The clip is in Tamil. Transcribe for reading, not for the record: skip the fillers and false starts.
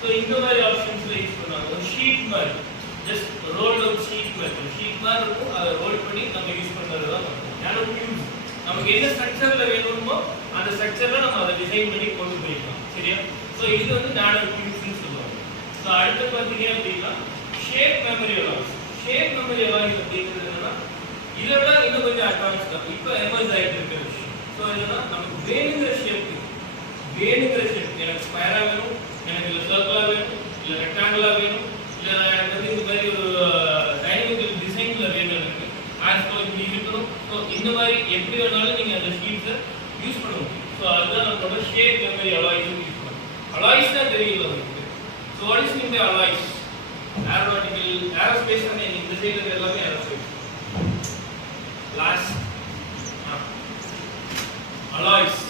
ஸோ இந்த மாதிரி ஆப்ஷன்ஸ்ல யூஸ் பண்ணுவாங்க. ஒரு ஷீட் மாதிரி ஜஸ்ட் ரோல் அவுட் ஷீட் மாதிரி ஷீட் மாதிரி இருக்கும், அதை ரோல் பண்ணி நம்ம யூஸ் பண்ணுறது தான் பண்ணுவோம். நானோ கியூப்ஸ் நமக்கு என்ன ஸ்ட்ரக்சர்ல வேணுமோ அந்த ஸ்ட்ரக்சர்ல நம்ம அதை டிசைன் பண்ணி கொண்டு போய்க்கலாம். சரியா? ஸோ இது வந்து நானோ கியூப்ஸ்னு சொல்லுவாங்க. ஸோ அடுத்து பார்த்தீங்க அப்படின்னா shape memory alloys. Shape memory alloys அப்படிங்கிறது என்னன்னா இதோட இன்னும் கொஞ்சம் அட்வான்ஸ் தான், இப்போ எமர்ஜ் ஆகிட்டு இருக்கிற விஷயம். ஸோ என்னன்னா நமக்கு வேணுங்கிற ஷேப் எனக்கு ஸ்கொயரா வேணும், எனக்கு இல்லை சர்க்கிளா வேணும், இல்லை ரெக்டாங்கிளா வேணும், இல்லை எனக்கு வந்து இந்த மாதிரி ஒரு டைனமிக் டிசைன்ல வேணும், எனக்கு ஆஸ்போல் இப்படி இருக்கணும். ஸோ இந்த மாதிரி எப்படி வேணாலும் நீங்கள் அந்த ஷீட்ஸை யூஸ் பண்ண முடியும். ஸோ அதுதான் நம்மளோட ஷேப் மெமரி அலாய்ஸ் யூஸ் பண்ணுவோம். அலாய்ஸ் தான் தெரியல உங்களுக்கு. So what is mean by alloys? Aeronautical aerospace தான் இந்த சைடில் எல்லாமே ஏரோஸ்பேஸ். Last alloys